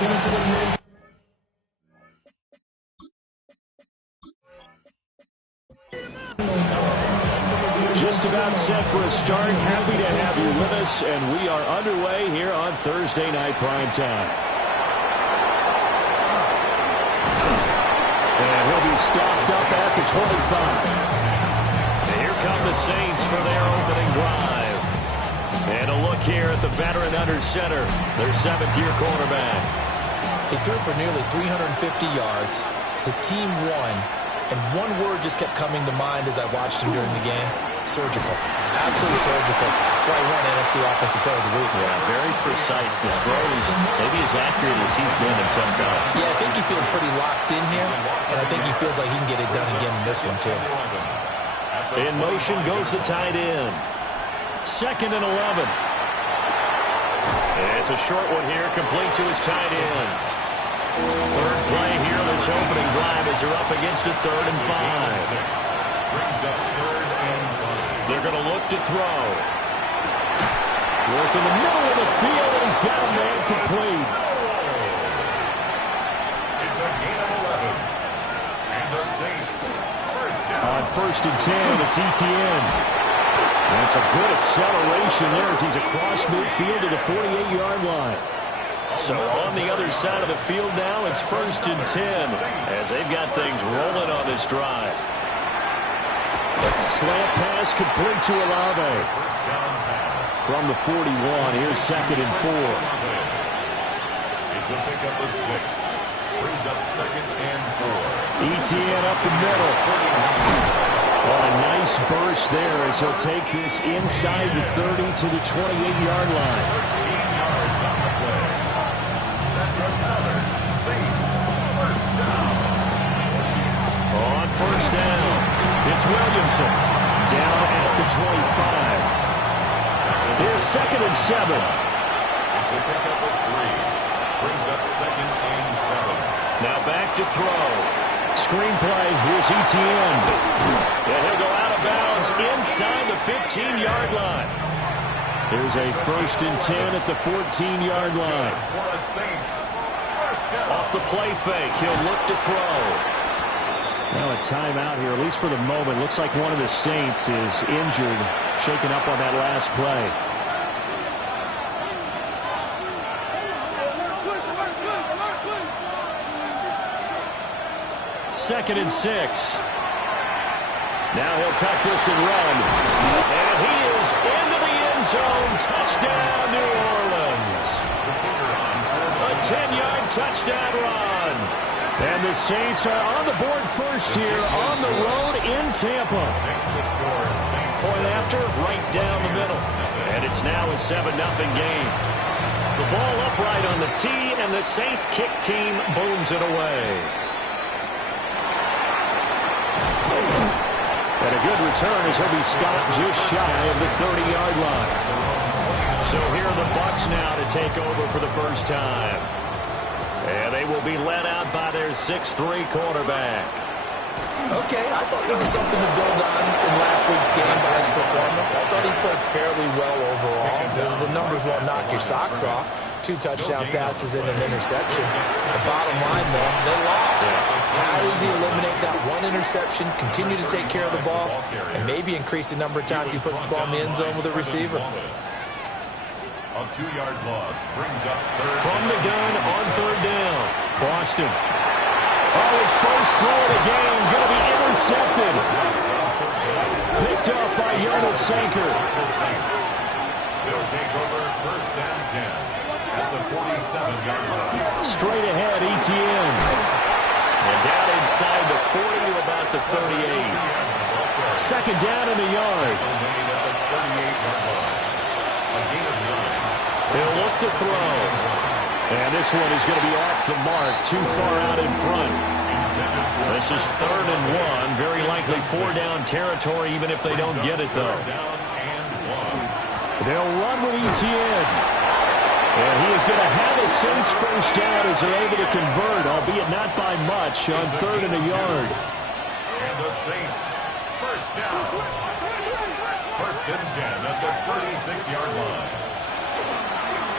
Just about set for a start. Happy to have you with us, and we are underway here on Thursday Night Prime Time. And he'll be stopped up at the 25. And here come the Saints for their opening drive. And a look here at the veteran under center, their seventh-year quarterback. He threw for nearly 350 yards. His team won. And one word just kept coming to mind as I watched him during the game: surgical. Absolutely surgical. That's why he won NFC Offensive Player of the Week. Yeah, very precise. The throws, maybe as accurate as he's been in some time. Yeah, I think he feels pretty locked in here, and I think he feels like he can get it done again in this one, too. In motion goes the tight end. 2nd and 11. It's a short one here, complete to his tight end. Third play here, this opening drive as they're up against a 3rd and 5. They're going to look to throw. Work in the middle of the field, and he's got a man complete. It's a gain of 11. And the Saints first down. On 1st and 10, it's ETN. That's a good acceleration there as he's across midfield to the 48-yard line. So on the other side of the field now, it's 1st and 10 as they've got things rolling on this drive. Slant pass complete to Olave. From the 41, here's 2nd and 4. It's a pickup of 6. Brings up 2nd and 4. ETN up the middle. Oh, a nice burst there as he'll take this inside the 30 to the 28-yard line. 13 yards on the play. That's another Saints first down. On 1st down, it's Williamson. Down at the 25. Here's 2nd and 7. It's a pickup of 3. Brings up 2nd and 7. Now back to throw. Screenplay, here's ETN. And he'll go out of bounds inside the 15-yard line. Here's a 1st and 10 at the 14-yard line. For the Saints, first down. Off the play fake, he'll look to throw. Now a timeout here, at least for the moment. Looks like one of the Saints is injured, shaken up on that last play. Second and 6. Now he'll tuck this and run. And he is into the end zone. Touchdown, New Orleans. A 10-yard touchdown run. And the Saints are on the board first here on the road in Tampa. Point after, right down the middle. And it's now a 7-0 game. The ball upright on the tee, and the Saints kick team booms it away. And a good return as he'll be stopped just shy of the 30-yard line. So here are the Bucs now to take over for the first time. And they will be led out by their 6'3" quarterback. Okay, I thought there was something to build on in last week's game by his performance. I thought he played fairly well overall. The numbers won't knock your socks off. 2 touchdown passes and an interception. The bottom line, though, they lost. How does he eliminate that one interception, continue to take care of the ball, and maybe increase the number of times he puts the ball in the end zone with a receiver? A 2-yard loss brings up third. From the gun on 3rd down. Boston. Oh, his first throw of the game going to be intercepted. Picked up by Jonas Sanker. They'll take over 1st and 10 at the 47-yard line. Straight ahead, ETN. And down inside the 40 to about the 38. 2nd down in the yard. He'll look to throw. And this one is going to be off the mark, too far out in front. This is 3rd and 1, very likely 4-down territory, even if they don't get it, though. They'll run with ETN. And he is going to have a Saints first down as they're able to convert, albeit not by much, on 3rd and a yard. And the Saints, first down. 1st and 10 at the 36-yard line.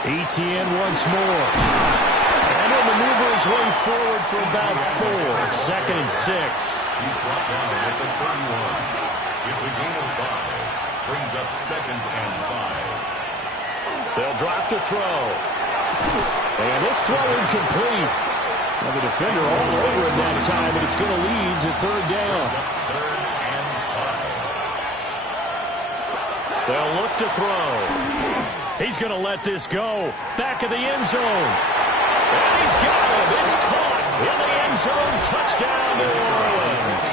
ETN once more. Trying to maneuver his way forward for about 4. 2nd and 6. He's brought down at the 31. It's a gain of 5. Brings up 2nd and 5. They'll drop to throw. And this throw incomplete. Now the defender all over him that time, and it's going to lead to 3rd down. 3rd and 5. They'll look to throw. He's going to let this go. Back of the end zone. And he's got it. It's caught in the end zone. Touchdown, New Orleans.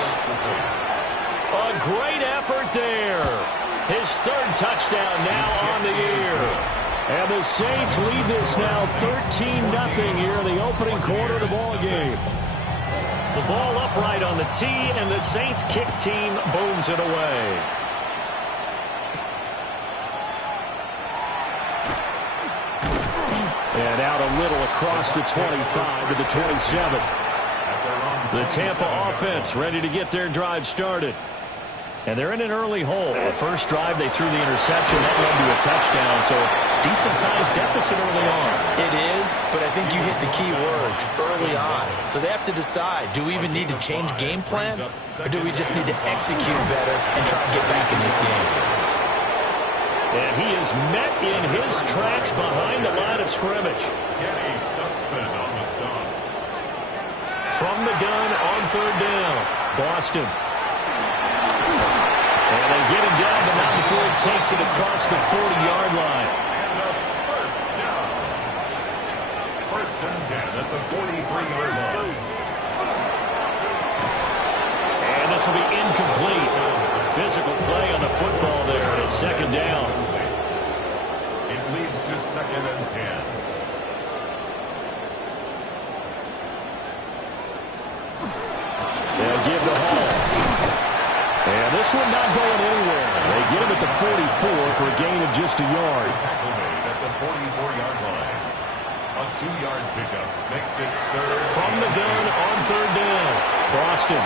A great effort there. His 3rd touchdown now on the year. And the Saints lead this now 13-0 here in the opening quarter of the ball game. The ball upright on the tee, and the Saints kick team booms it away. And out a little across the 25 to the 27. The Tampa offense ready to get their drive started. And they're in an early hole. The first drive, they threw the interception. That led to a touchdown, so decent-sized deficit early on. It is, but I think you hit the key words, early on. So they have to decide, do we even need to change game plan, or do we just need to execute better and try and get back in this game? And he is met in his tracks behind the line of scrimmage. Kenny Stuxman on the stop. From the gun on 3rd down, Boston. And they get him down, but not before he takes it across the 40-yard line. And a first down. 1st and 10 at the 43-yard line. And this will be incomplete. Physical play on the football there, and it's 2nd down. It leads to 2nd and 10. They'll give the Hall. And this one not going anywhere. They get him at the 44 for a gain of just a yard. Tackle made at the 44-yard line. A 2-yard pickup makes it 3rd. From the gun on 3rd down, Boston.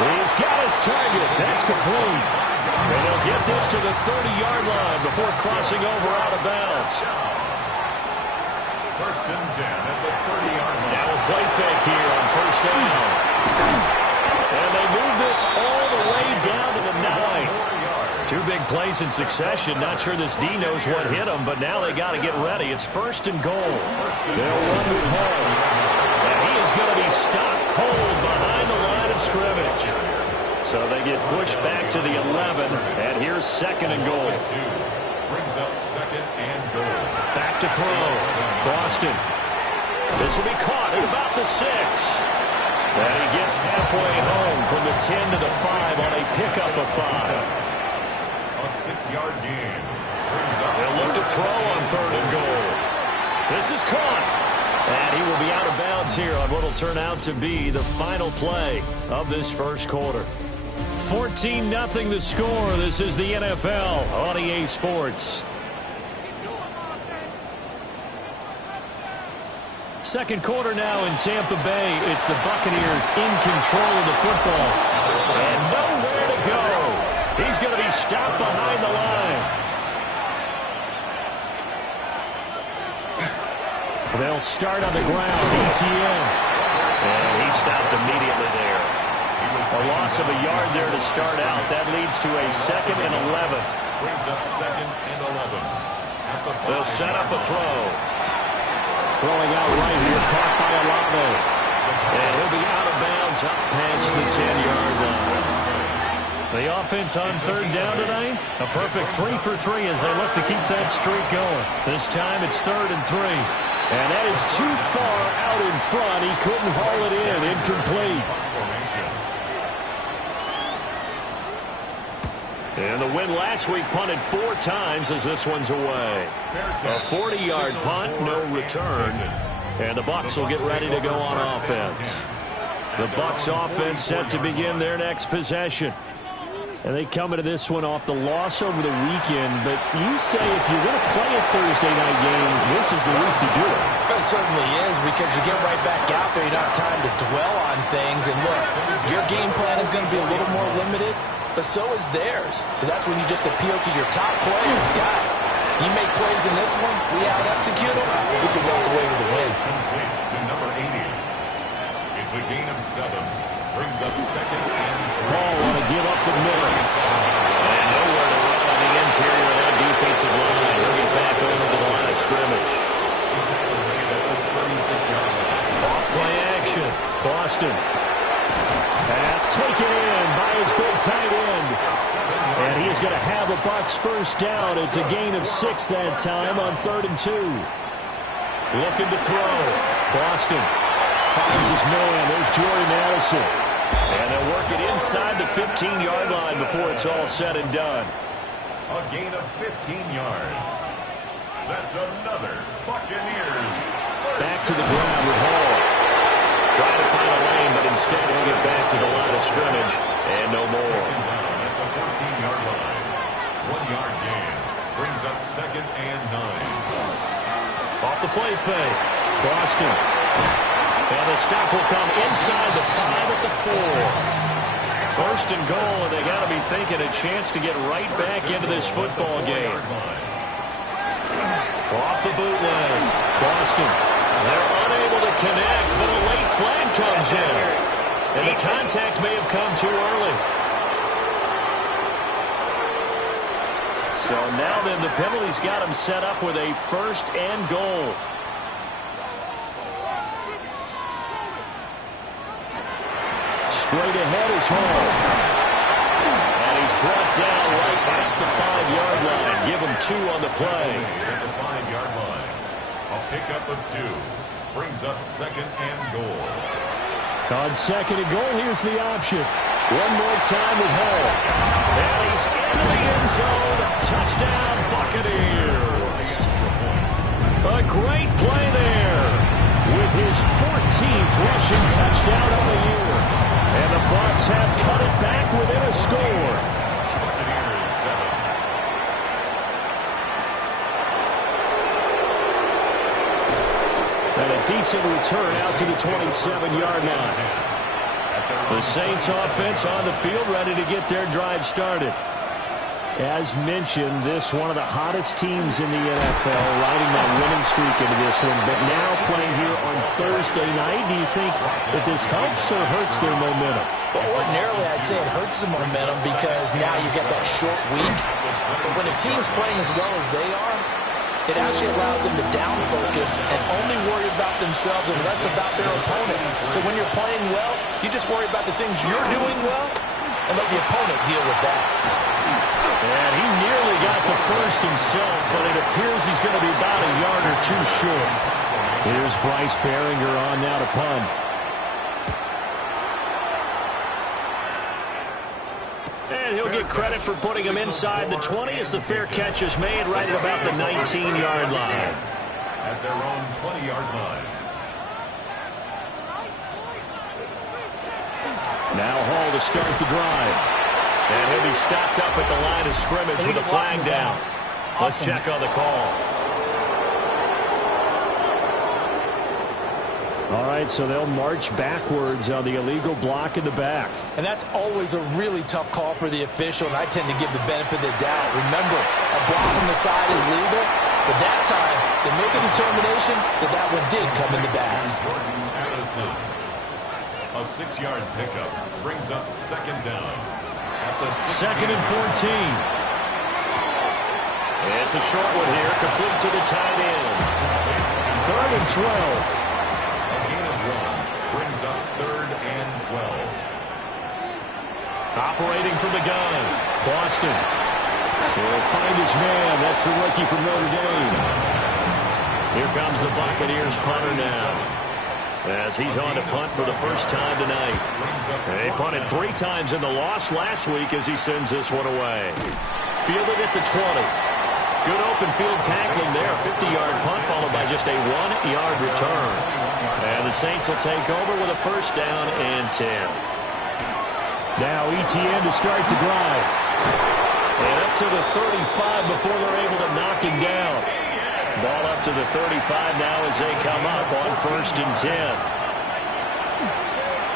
He's got his target. That's complete. And they'll get this to the 30-yard line before crossing over out of bounds. 1st and 10 at the 30-yard line. Now a play fake here on 1st down. And they move this all the way down to the 9. 2 big plays in succession. Not sure this D knows what hit him, but now they got to get ready. It's 1st and goal. They'll run with Hall. And he is going to be stopped cold behind the line of scrimmage. So they get pushed back to the 11, and here's 2nd and goal. Brings up 2nd and goal. Back to throw. Boston. This will be caught at about the 6. And he gets halfway home from the 10 to the 5 on a pickup of 5. A 6-yard gain. They'll look to throw on 3rd and goal. This is caught. And he will be out of bounds here on what will turn out to be the final play of this first quarter. 14-0 the score. This is the NFL on EA Sports. Second quarter now in Tampa Bay. It's the Buccaneers in control of the football. And nowhere to go. He's going to be stopped behind the line. They'll start on the ground. ETN. And he stopped immediately there. A loss of a yard there to start out. That leads to a 2nd and 11. Brings up 2nd and 11. They'll set up a throw. Throwing out right here, caught by Olave. And he'll be out of bounds up past the 10-yard line. The offense on 3rd down tonight, a perfect 3 for 3 as they look to keep that streak going. This time it's 3rd and 3. And that is too far out in front. He couldn't haul it in. Incomplete. And the win last week punted 4 times as this one's away. A 40-yard punt, no return. And the Bucs will get ready to go on offense. The Bucs offense set to begin their next possession. And they come into this one off the loss over the weekend. But you say if you're going to play a Thursday night game, this is the week to do it. It certainly is, because you get right back out there. You don't have time to dwell on things. And look, your game plan is going to be a little more limited, but so is theirs. So that's when you just appeal to your top players. Guys, you make plays in this one, we out-execute them, we can walk away with a win. It's a gain of 7. Brings up second and 3. Paul want to give up the middle. And nowhere to run on the interior of that defensive line. He'll get back over to the line of scrimmage. Off-play action. Boston. Pass taken in by his big tight end. And he is going to have a Bucs first down. It's a gain of 6 that time on 3rd and 2. Looking to throw. Boston finds his man. There's Jordan Addison. And they'll work it inside the 15-yard line before it's all said and done. A gain of 15 yards. That's another Buccaneers. Back to the ground with Hall. Trying to find a lane, but instead he'll get back to the line of scrimmage. And no more. Taken down at the 14-yard line. 1-yard gain. Brings up second and 9. Off the play fake. Boston. And the stop will come inside the 5 at the 4. First and goal, and they got to be thinking a chance to get right back into this football game. Off the bootleg. Boston. They're unable to connect, but a late flag comes in. And the contact may have come too early. So now then, the penalty's got him set up with a first and goal. Straight ahead is Hall. And he's brought down right at the 5-yard line. Give him 2 on the play. At the 5-yard line. A pickup of 2. Brings up second and goal. On second and goal, here's the option. One more time with Hall. And he's into the end zone. Touchdown, Buccaneers. A great play there with his 14th rushing touchdown of the year. And the Bucs have cut it back within a score. Buccaneers 7. And a decent return out to the 27-yard line. The Saints offense on the field, ready to get their drive started. As mentioned, this one of the hottest teams in the NFL, riding that winning streak into this one, but now playing here on Thursday night. Do you think that this helps or hurts their momentum? Well, ordinarily, I'd say it hurts the momentum because now you get that short week. But when a team's playing as well as they are, it actually allows them to down focus and only worry about themselves and less about their opponent. So when you're playing well, you just worry about the things you're doing well and let the opponent deal with that. And he nearly got the first himself, but it appears he's going to be about a yard or 2 short. Here's Bryce Behringer on now to punt. And he'll get credit for putting him inside the 20 as the fair catch is made right at about the 19-yard line. At their own 20-yard line. Now Hall to start the drive. And he'll be stopped up at the line of scrimmage with a flag down. Let's check on the call. All right, so they'll march backwards on the illegal block in the back. And that's always a really tough call for the official, and I tend to give the benefit of the doubt. Remember, a block from the side is legal, but that time, they make a determination that that one did come in the back. Jordan Addison. A 6-yard pickup brings up second down. At the 2nd and 14. It's a short one here, complete to the tight end. 3rd and 12. A gain of 1 brings up 3rd and 12. Operating from the gun, Boston. He'll find his man. That's the rookie from Notre Dame. Here comes the Buccaneers punter now, as he's on to punt for the first time tonight. They punted 3 times in the loss last week as he sends this one away. Fielded at the 20. Good open field tackling there. 50-yard punt followed by just a 1-yard return. And the Saints will take over with a first down and 10. Now Etienne to start the drive. And up to the 35 before they're able to knock him down. Ball up to the 35 now as they come up on 1st and 10.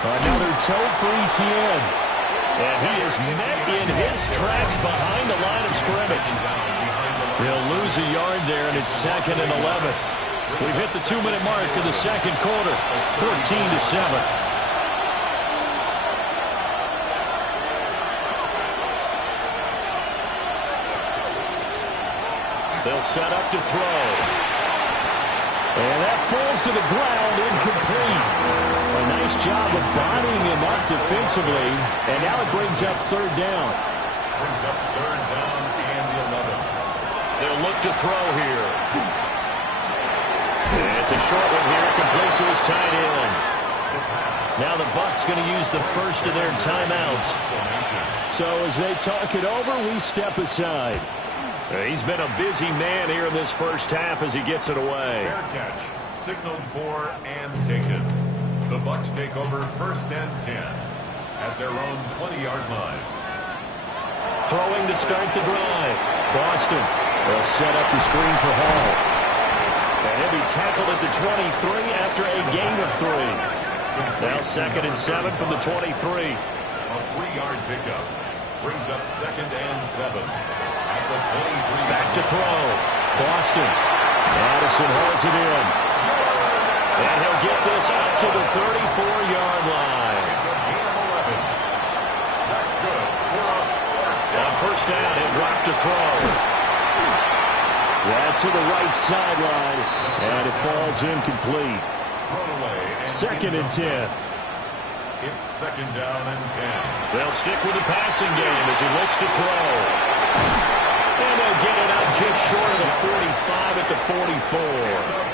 Another toe for Etienne. And he is met in his tracks behind the line of scrimmage. He'll lose a yard there, and it's 2nd and 11. We've hit the 2-minute mark of the second quarter. 14-7. They'll set up to throw. And that falls to the ground, incomplete. A nice job of bodying him up defensively. And now it brings up third down. Brings up third down and 11. They'll look to throw here. And it's a short one here, complete to his tight end. Now the Bucs going to use the first of their timeouts. So as they talk it over, we step aside. He's been a busy man here in this first half as he gets it away. Fair catch, signaled for and taken. The Bucs take over first and 10 at their own 20-yard line. Throwing to start the drive. Boston. They'll set up the screen for Hall. And he'll be tackled at the 23 after a gain of 3. Now 2nd and 7 from the 23. A 3-yard pickup brings up 2nd and 7 at the 23. Back to throw. Boston. Addison holds it in. And he'll get this up to the 34-yard line. It's a gain of 11. That's good. On first down, he'll drop to throw. That to the right sideline. And it falls incomplete. 2nd and 10. It's 2nd down and 10. They'll stick with the passing game as he looks to throw. And they'll get it out just short of the 45 at the 44.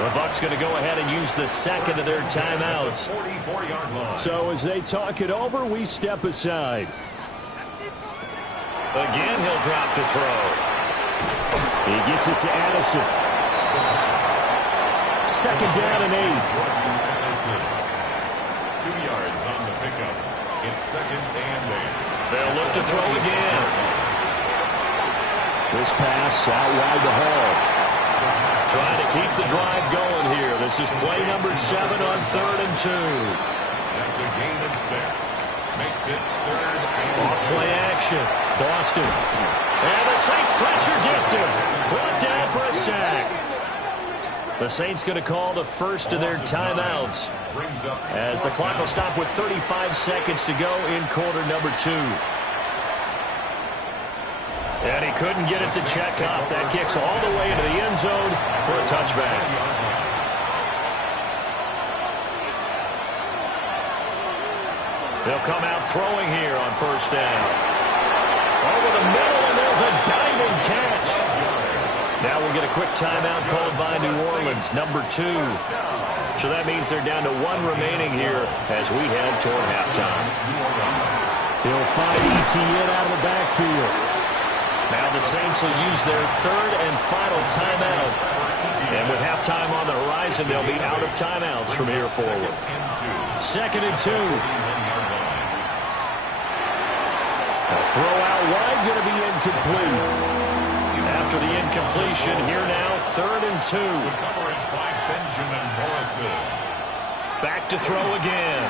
The Bucs going to go ahead and use the second of their timeouts. 44-yard line. So as they talk it over, we step aside. Again, he'll drop to throw. He gets it to Addison. 2nd down and 8. 2 yards on the pickup. It's 2nd and 8. They'll look to throw again. This pass out wide to Hall. Trying to keep the drive going here. This is play number 7 on 3rd and 2. That's a gain of 6. Makes it 3rd and 2. Off play action. Boston. And the Saints pressure gets him. Brought down for a sack. The Saints going to call the first of their timeouts as the clock will stop with 35 seconds to go in quarter number 2. And he couldn't get it to check up. That kicks all the way into the end zone for a touchback. They'll come out throwing here on first down. Over the middle, and there's a diving catch. Now we'll get a quick timeout called by New Orleans, number 2. So that means they're down to 1 remaining here as we head toward halftime. He'll find ETN out of the backfield. Now the Saints will use their 3rd and final timeout. And with halftime on the horizon, they'll be out of timeouts from here forward. 2nd and 2. A throw out wide, going to be incomplete. After the incompletion, here now, 3rd and 2. Coverage by Benjamin Morrison. Back to throw again.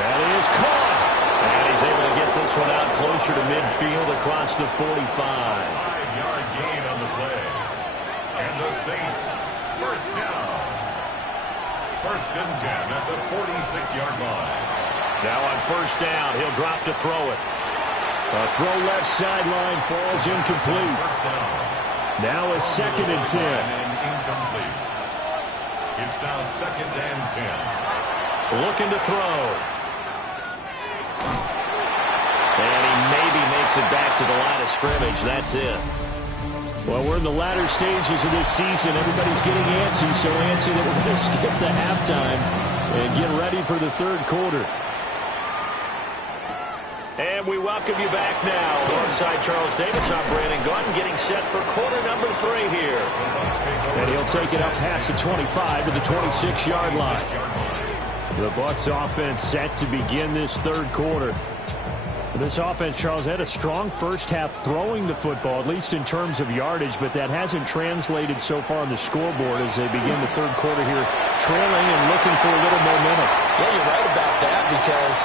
That is caught. And he's able to get this one out closer to midfield across the 45. 5-yard gain on the play. And the Saints, first down. 1st and 10 at the 46-yard line. Now on first down, he'll drop to throw it. A throw left sideline falls incomplete. Now a 2nd and 10. Incomplete. It's now 2nd and 10. Looking to throw. And he maybe makes it back to the line of scrimmage. That's it. Well, we're in the latter stages of this season. Everybody's getting antsy, so antsy that we're going to skip the halftime and get ready for the 3rd quarter. And we welcome you back now. Alongside Charles Davis, I'm Brandon Gordon, getting set for quarter number 3 here. And he'll take it up past the 25 to the 26-yard line. The Bucs offense set to begin this 3rd quarter. This offense, Charles, had a strong first half throwing the football, at least in terms of yardage, but that hasn't translated so far on the scoreboard as they begin the 3rd quarter here, trailing and looking for a little momentum. Yeah, you're right about that because,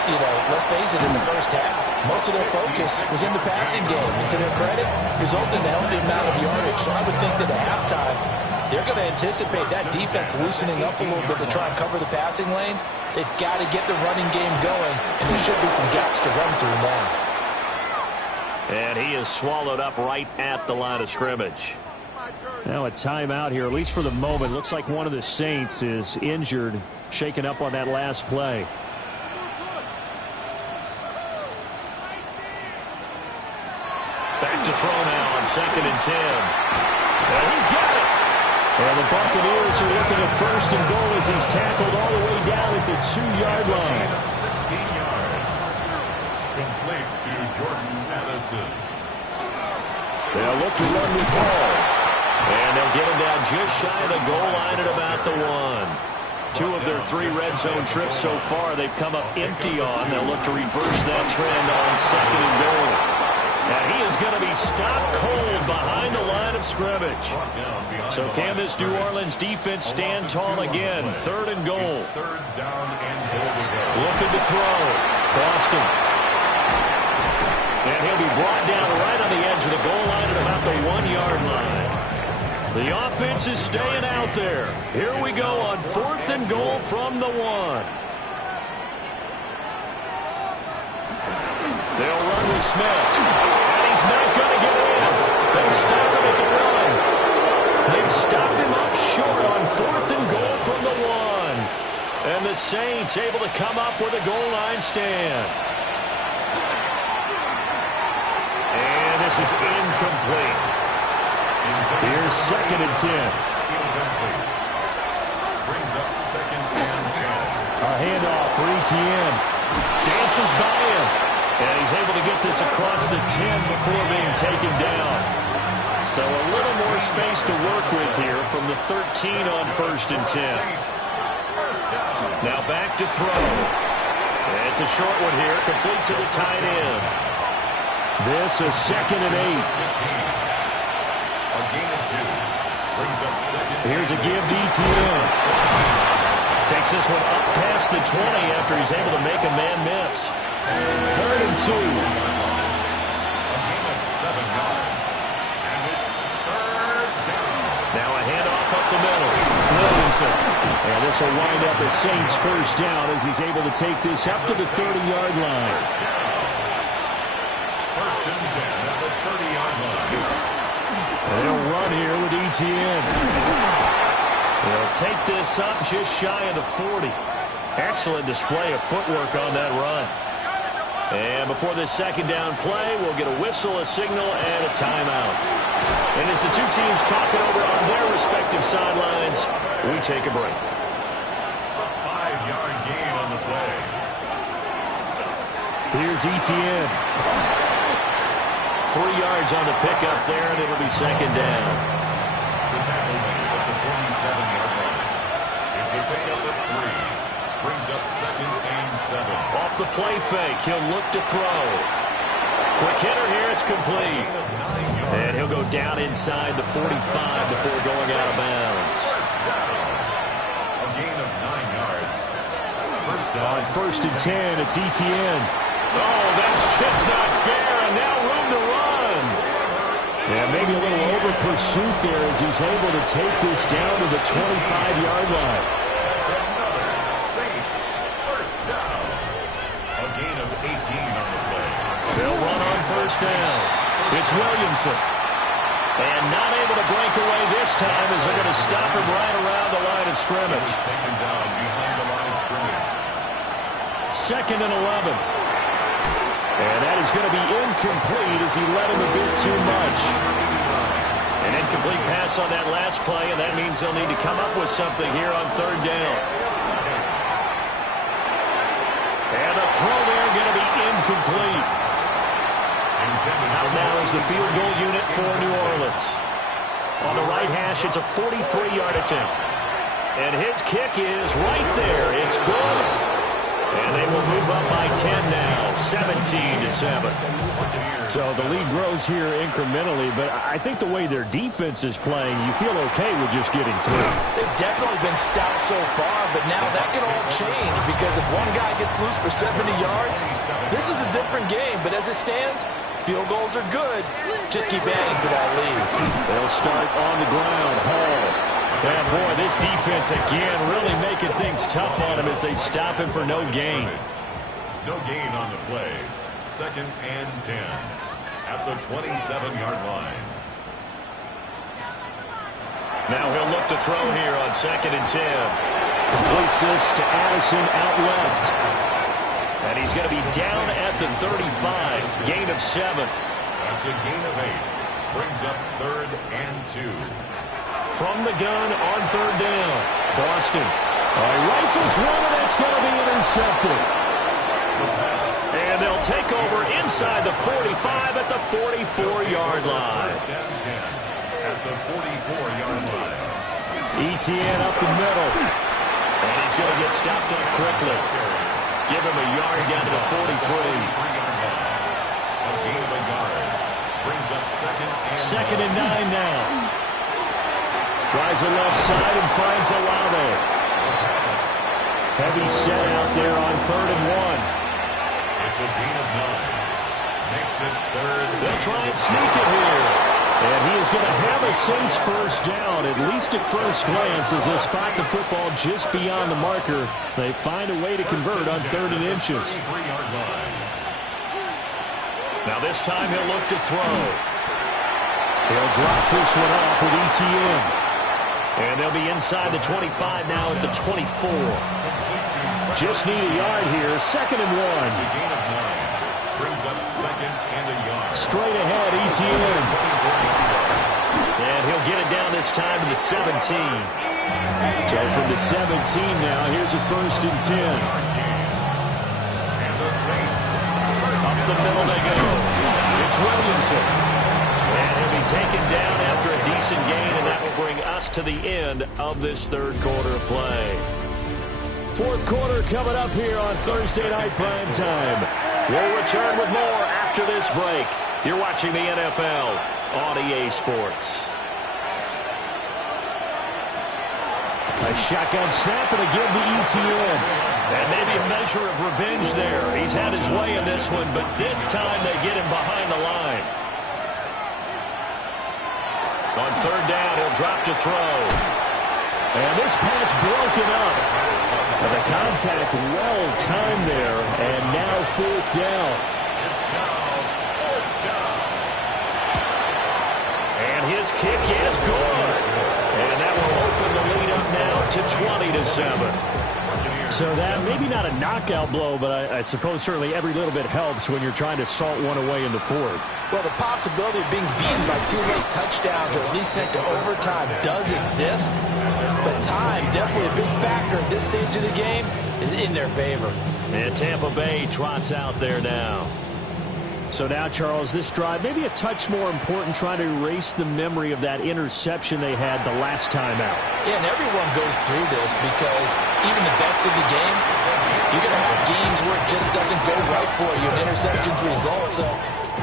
let's face it, in the first half, most of their focus was in the passing game. And to their credit, resulted in a healthy amount of yardage. So I would think that at halftime, they're going to anticipate that defense loosening up a little bit to try and cover the passing lanes. They've got to get the running game going, and there should be some gaps to run through now. And he is swallowed up right at the line of scrimmage. Now a timeout here, at least for the moment. Looks like one of the Saints is injured, shaken up on that last play. Back to throw now on 2nd and 10. And he's got it. And the Buccaneers are looking at 1st and goal as he's tackled all the way down at the 2-yard line. 16 yards. Complete to Jordan Addison. They'll look to run with ball. And they'll get him down just shy of the goal line at about the 1. 2 of their 3 red zone trips so far they've come up empty on. They'll look to reverse that trend on 2nd and goal. And he is going to be stopped cold behind the line of scrimmage. So can this New Orleans defense stand tall again? 3rd and goal. 3rd down and goal to go. Looking to throw. Boston. And he'll be brought down right on the edge of the goal line at about the 1-yard line. The offense is staying out there. Here we go on 4th and goal from the 1. They'll run with Smith. And he's not going to get in. They'll stop him at the 1. They've stopped him up short on 4th and goal from the 1. And the Saints able to come up with a goal line stand. And this is incomplete. Here's 2nd and 10. Brings up 2nd and 10. A handoff for ETN. Dances by him. And he's able to get this across the 10 before being taken down. So a little more space to work with here from the 13 on 1st and 10. Now back to throw. And it's a short one here, complete to the tight end. This is 2nd and 8. A gain of 2. Brings up 2nd. Here's a give to ETN. Takes this one up past the 20 after he's able to make a man miss. 3rd and 2. A gain of 7 yards. And it's 3rd down. Now a handoff up the middle. Williamson. And this will wind up a Saints 1st down as he's able to take this up to the 30-yard line. 1st and 10 at the 30-yard line. And they'll run here with ETN. They'll take this up just shy of the 40. Excellent display of footwork on that run. And before this 2nd down play, we'll get a whistle, a signal, and a timeout. And as the 2 teams talk it over on their respective sidelines, we take a break. 5-yard gain on the play. Here's ETN. 3 yards on the pickup there, and it'll be 2nd down. The tackle made at the 47-yard line. It's a pickup at 3. Brings up 2nd and 7. Off the play fake, he'll look to throw. Quick hitter here, it's complete. And he'll go down inside the 45 before going out of bounds. First down. A gain of 9 yards. First down. On 1st and 10, it's ETN. Oh, that's just not fair, and now room to run. Yeah, maybe a little over pursuit there as he's able to take this down to the 25-yard line. They'll run on 1st down. It's Williamson. And not able to break away this time as they're going to stop him right around the line of scrimmage. Taken down behind the line of scrimmage. 2nd and 11. And that is going to be incomplete as he led him a bit too much. An incomplete pass on that last play, and that means they'll need to come up with something here on 3rd down. And the throw there going to be incomplete. Out now is the field goal unit for New Orleans. On the right hash, it's a 43-yard attempt. And his kick is right there. It's good. And they will move up by 10 now, 17-7. So the lead grows here incrementally, but I think the way their defense is playing, you feel okay with just getting through. They've definitely been stout so far, but now that could all change because if one guy gets loose for 70 yards, this is a different game. But as it stands, field goals are good. Just keep adding to that lead. They'll start on the ground. Hall. And boy, this defense again really making things tough on him as they stop him for no gain. No gain on the play. 2nd and 10. at the 27-yard line. Now he'll look to throw here on 2nd and 10. Completes this to Addison out left. And he's going to be down at the 35. Gain of 7. That's a gain of 8. Brings up 3rd and 2. From the gun on 3rd down. Boston. Rifles one, and it's going to be intercepted. And they'll take over inside the 45 at the 44-yard line. 1st and 10 at the 44-yard line. ETN up the middle. And he's going to get stopped up quickly. Give him a yard down to the 43. 43-yard line. A gain of a yard. Brings up 2nd and 9 now. Tries the left side and finds Olave. Heavy set out there on 3rd and 1. It's a gain of 9. Makes it 3rd. They'll try and sneak it here. And he is going to have a Saints first down, at least at first glance, as they spot the football just beyond the marker. They find a way to convert on 3rd and inches. 33-yard line. Now this time he'll look to throw. He'll drop this one off with ETN. And they'll be inside the 25 now at the 24. Just need a yard here. 2nd and 1. It's a gain of 9. Brings up 2nd and a yard. Straight ahead, ETN. And he'll get it down this time to the 17. So from the 17 now, here's a 1st and 10. And the Saints. Up the middle they go. It's Williamson. And he'll be taken down after a decent gain, and that will bring us to the end of this 3rd quarter of play. 4th quarter coming up here on Thursday Night Prime Time. We'll return with more after this break. You're watching the NFL on EA Sports. A shotgun snap and again to ETN. And maybe a measure of revenge there. He's had his way in this one, but this time they get him behind the line. On 3rd down, he'll drop to throw. And this pass broken up. And the contact well-timed there, and now 4th down. It's now 4th down. And his kick is good. And that will open the lead up now to 20-7. So that, maybe not a knockout blow, but I suppose certainly every little bit helps when you're trying to salt one away in the 4th. Well, the possibility of being beaten by 2 late touchdowns or at least sent to overtime does exist. But time, definitely a big factor at this stage of the game, is in their favor. And Tampa Bay trots out there now. So now, Charles, this drive, maybe a touch more important, trying to erase the memory of that interception they had the last time out. Yeah, and everyone goes through this because even the best of the game, you're going to have games where it just doesn't go right for you, and interceptions result. So,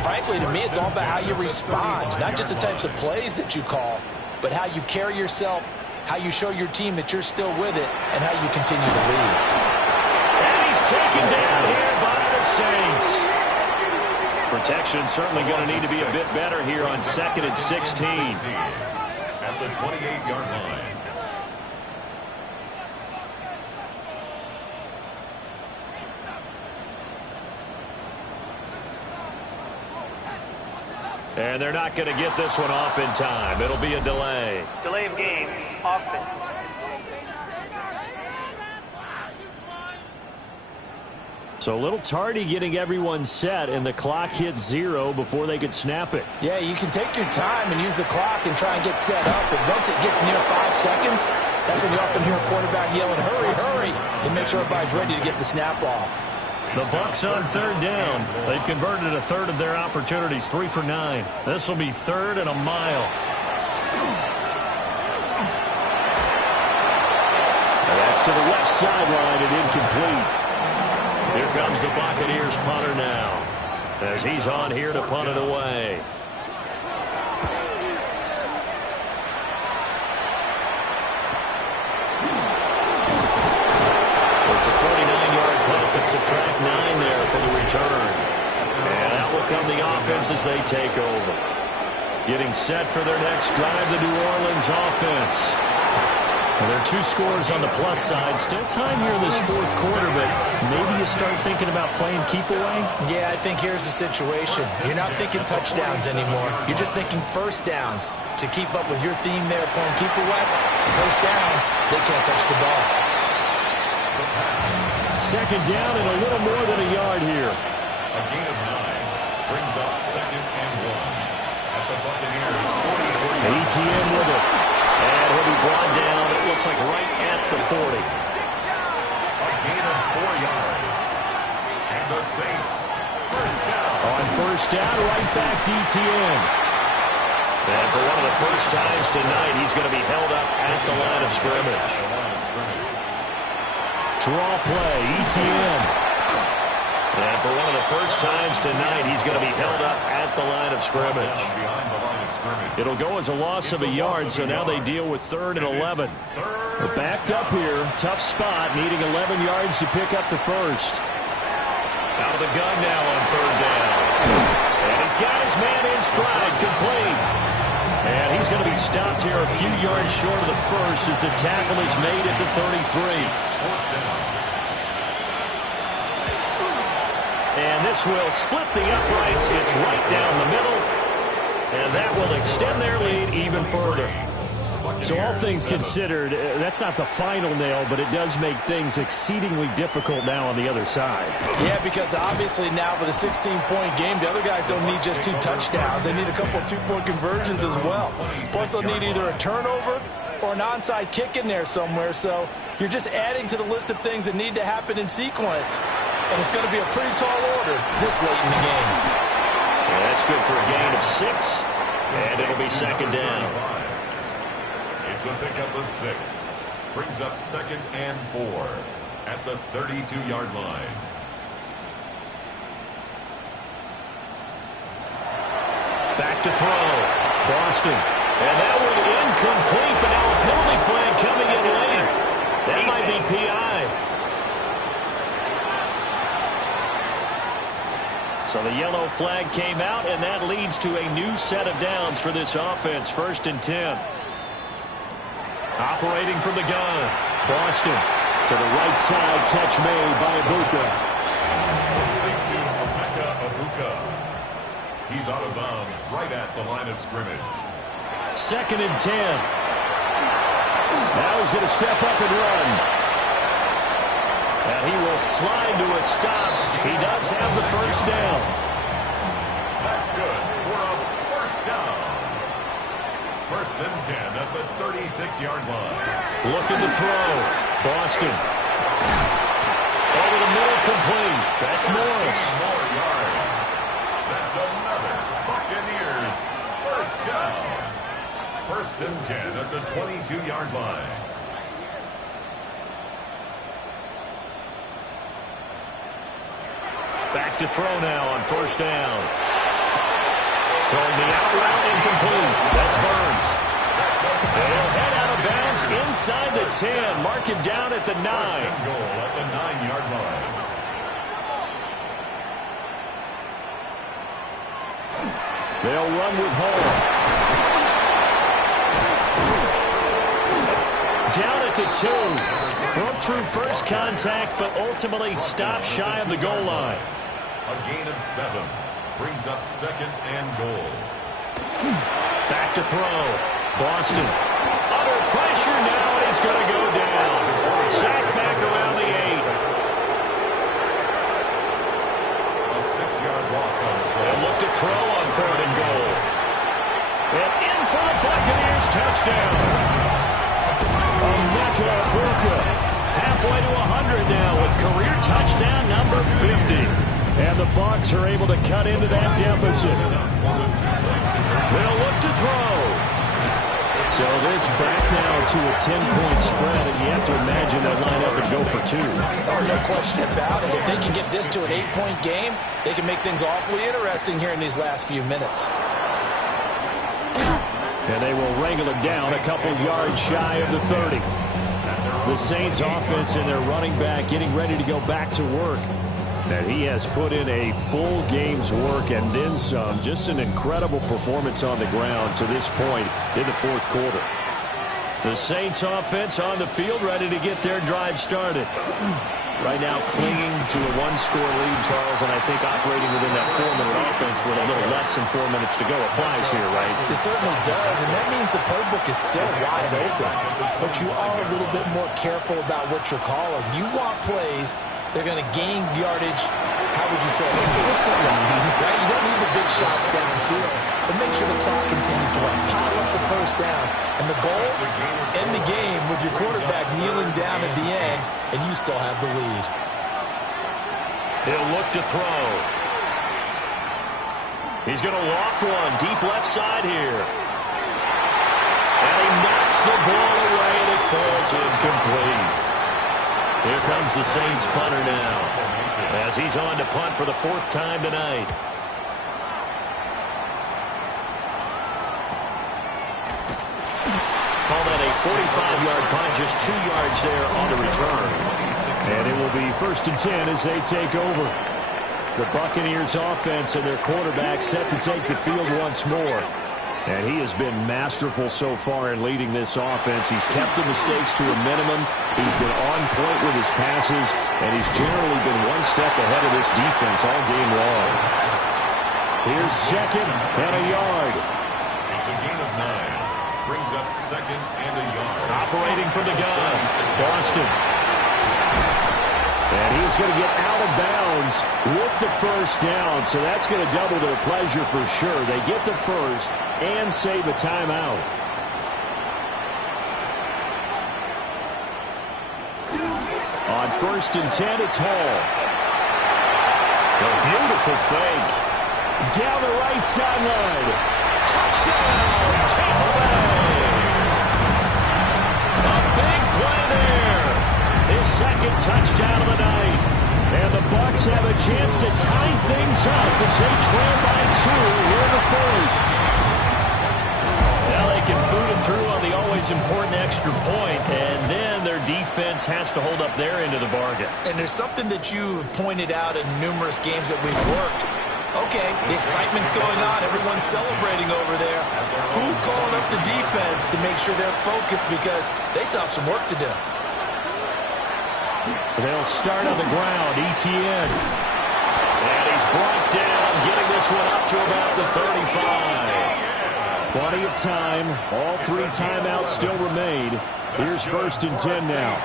frankly, to me, it's all about how you respond, not just the types of plays that you call, but how you carry yourself, how you show your team that you're still with it, and how you continue to lead. And he's taken down here by the Saints. Protection certainly going to need to be a bit better here on 2nd and 16. At the 28-yard line. And they're not going to get this one off in time. It'll be a delay. Delay of game, offense. So a little tardy getting everyone set, and the clock hits 0 before they could snap it. Yeah, you can take your time and use the clock and try and get set up, but once it gets near 5 seconds, that's when you often hear a quarterback yelling, hurry, hurry, and make sure everybody's ready to get the snap off. The Bucs on 3rd down. They've converted a third of their opportunities, 3 for 9. This will be 3rd and a mile. And that's to the left sideline and incomplete. Here comes the Buccaneers punter now, as he's on here to punt it away. It's a 49-yard punt, but subtract 9 there for the return. And that will come the offense as they take over. Getting set for their next drive, the New Orleans offense. Well, there are 2 scores on the plus side. Still time here in this fourth quarter, but maybe you start thinking about playing keep away? Yeah, I think here's the situation. You're not thinking touchdowns anymore. You're just thinking first downs. To keep up with your theme there, playing keep away, first downs, they can't touch the ball. Second down and a little more than a yard here. A gain of 9 brings up second and 1 at the Bucaneers 40. ATM with it. And he'll be brought down, it looks like right at the 40. A gain of 4 yards. And the Saints, first down. On first down, right back to ETN. And for one of the first times tonight, he's going to be held up at the line of scrimmage. Draw play, ETN. And for one of the first times tonight, he's going to be held up at the line of scrimmage. It'll go as a loss of a yard, so now they deal with 3rd and 11. They're backed up here. Tough spot, needing 11 yards to pick up the first. Out of the gun now on 3rd down. And he's got his man in stride, complete. And he's going to be stopped here a few yards short of the first as the tackle is made at the 33. And this will split the uprights. It's right down the middle. And that will extend their lead even further. So all things considered, that's not the final nail, but it does make things exceedingly difficult now on the other side. Yeah, because obviously now with a 16-point game, the other guys don't need just 2 touchdowns. They need a couple of 2-point conversions as well. Plus, they'll need either a turnover or an onside kick in there somewhere. So you're just adding to the list of things that need to happen in sequence. And it's going to be a pretty tall order this late in the game. Yeah, that's good for a gain of 6. And it'll be second down. It's a pickup of 6. Brings up second and 4 at the 32-yard line. Back to throw. Boston. And that one incomplete, but now a penalty flag coming in late. That might be PI. So the yellow flag came out, and that leads to a new set of downs for this offense. 1st and 10. Operating from the gun. Boston to the right side. Catch made by Buca. He's out of bounds right at the line of scrimmage. 2nd and 10. Now he's going to step up and run. And he will slide to a stop. He does have the first down. That's good for a first down. 1st and 10 at the 36-yard line. Looking to throw. Boston. Over the middle, complete. That's Morris. More yards. That's another Buccaneers first down. 1st and 10 at the 22-yard line. Back to throw now on first down. Throwing the out route, incomplete. That's Burns. And he'll head out of bounds inside the 10. Mark him down at the 9. First and goal at the 9-yard line. They'll run with Hall. Down at the 2. Broke through first contact, but ultimately stopped shy of the goal line. A gain of 7 brings up 2nd and goal. Back to throw. Boston. Under pressure now, and he's going to go down. Sacked back around the 8. A 6-yard loss on the play. And look to throw on 3rd and goal. And in for the Buccaneers, touchdown. Buca. Halfway to 100 now with career touchdown number 50. And the Bucs are able to cut into that deficit. They'll look to throw. So this back now to a 10-point spread, and you have to imagine they'll line up and go for 2. Oh, no question about it. If they can get this to an 8-point game, they can make things awfully interesting here in these last few minutes. And they will wrangle it down a couple yards shy of the 30. The Saints offense and their running back getting ready to go back to work. And he has put in a full game's work and then some. Just an incredible performance on the ground to this point in the fourth quarter. The Saints offense on the field, ready to get their drive started. Right now clinging to a one-score lead, Charles, and I think operating within that 4-minute offense with a little less than 4 minutes to go applies here, right? It certainly does, and that means the playbook is still wide open. But you are a little bit more careful about what you're calling. You want plays that are going to gain yardage, how would you say, consistently, right? You don't need the big shots downfield, but make sure the clock continues to run. Pile up the first downs. And the goal, end the game with your quarterback kneeling down at the end, and you still have the lead. He'll look to throw. He's going to loft one, deep left side here. And he knocks the ball away, and it falls incomplete. Here comes the Saints punter now, as he's on to punt for the 4th time tonight. Call that a 45-yard punt, just 2 yards there on the return. And it will be 1st and 10 as they take over. The Buccaneers offense and their quarterback set to take the field once more. And he has been masterful so far in leading this offense. He's kept the mistakes to a minimum. He's been on point with his passes, and he's generally been one step ahead of this defense all game long. Here's 2nd and a yard. It's a gain of 9. Brings up 2nd and a yard. Operating from the gun, Boston. And he's going to get out of bounds with the 1st down, so that's going to double their pleasure for sure. They get the 1st and save a timeout. On 1st and 10, it's Hall. A beautiful fake. Down the right sideline. Touchdown, Tampa Bay. A big play there. His 2nd touchdown of the night. And the Bucs have a chance to tie things up as they trail by 2 here in the 4th. Now they can boot it through on the always important extra point, and then their defense has to hold up their end of the bargain. And there's something that you've pointed out in numerous games that we've worked. Okay, the excitement's going on. Everyone's celebrating over there. Who's calling up the defense to make sure they're focused, because they still have some work to do. They'll start on the ground. Etienne. And he's brought down, getting this one up to about the 35. Plenty of time. All 3 timeouts still remain. Here's 1st and 10 now.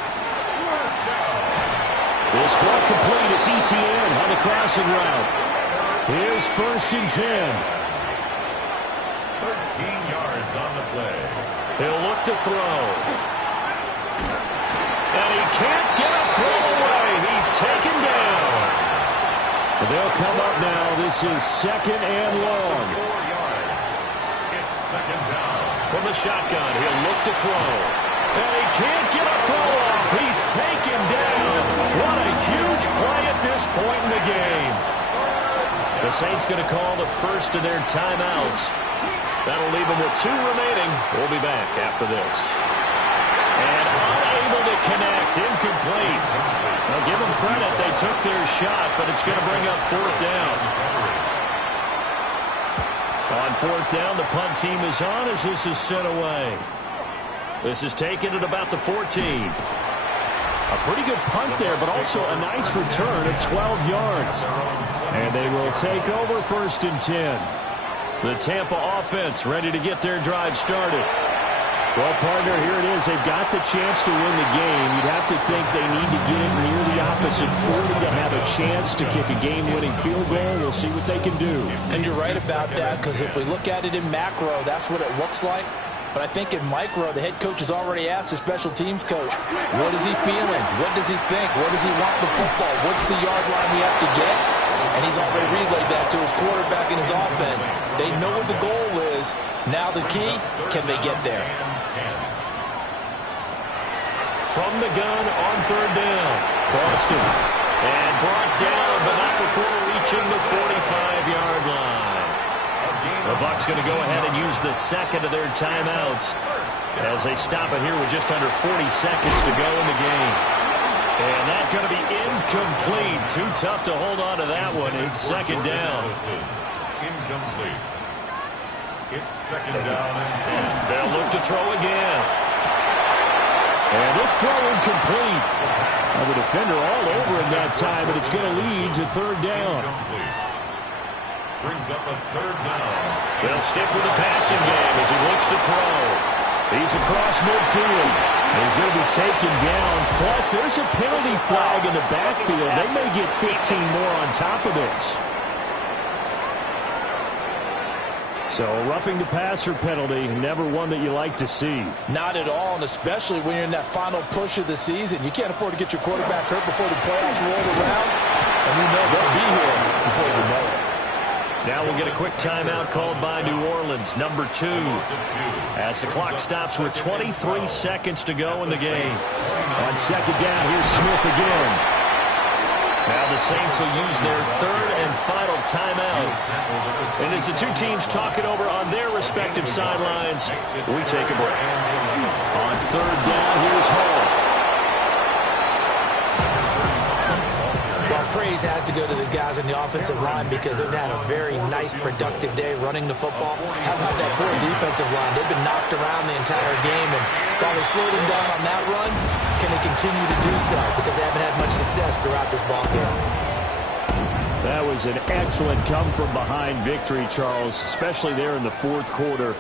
This ball complete. It's Etienne on the crossing route. Here's 1st and 10. 13 yards on the play. He'll look to throw. And he can't get a throw away. He's taken down. They'll come up now. This is 2nd and long. 4 yards. It's 2nd down. From the shotgun, he'll look to throw. And he can't get a throw off. He's taken down. What a huge play at this point in the game. The Saints going to call the 1st of their timeouts. That'll leave them with 2 remaining. We'll be back after this. And unable to connect. Incomplete. Now give them credit. They took their shot, but it's going to bring up 4th down. On 4th down, the punt team is on as this is sent away. This is taken at about the 14. A pretty good punt there, but also a nice return of 12 yards. And they will take over 1st and 10. The Tampa offense ready to get their drive started. Well, partner, here it is. They've got the chance to win the game. You'd have to think they need to get it near the opposite 40 to have a chance to kick a game-winning field goal. We'll see what they can do. And you're right about that, because if we look at it in macro, that's what it looks like. But I think in micro, the head coach has already asked the special teams coach, what is he feeling? What does he think? What does he want the football? What's the yard line we have to get? And he's already relayed that to his quarterback and his offense. They know what the goal is. Now the key, can they get there? From the gun on 3rd down, Boston. And brought down, but not before reaching the 45-yard line. The Bucs going to go ahead and use the 2nd of their timeouts as they stop it here with just under 40 seconds to go in the game. And that's going to be incomplete. Too tough to hold on to that one. It's 2nd down. Incomplete. It's 2nd down and 10. They'll look to throw again. And this throw incomplete. The defender all over him that time, but it's going to lead to third down. Brings up a third down. They'll stick with the passing game as he looks to throw. He's across midfield. He's going to be taken down. Plus, there's a penalty flag in the backfield. They may get 15 more on top of this. So a roughing the passer penalty, never one that you like to see. Not at all, and especially when you're in that final push of the season. You can't afford to get your quarterback hurt before the playoffs roll around. And you know they'll be here before you know it. Now we'll get a quick timeout called by New Orleans, number 2. As the clock stops with 23 seconds to go in the game. On second down, here's Smith again. Now the Saints will use their third and final timeout. And as the two teams talk it over on their respective sidelines, we take a break. On third down, here's Hall. Well, praise has to go to the guys on the offensive line because they've had a very nice, productive day running the football. How about that poor defensive line? They've been knocked around the entire game, and while they slowed them down on that run, can they continue to do so? Because they haven't had much success throughout this ball game. That was an excellent come-from-behind victory, Charles, especially there in the fourth quarter.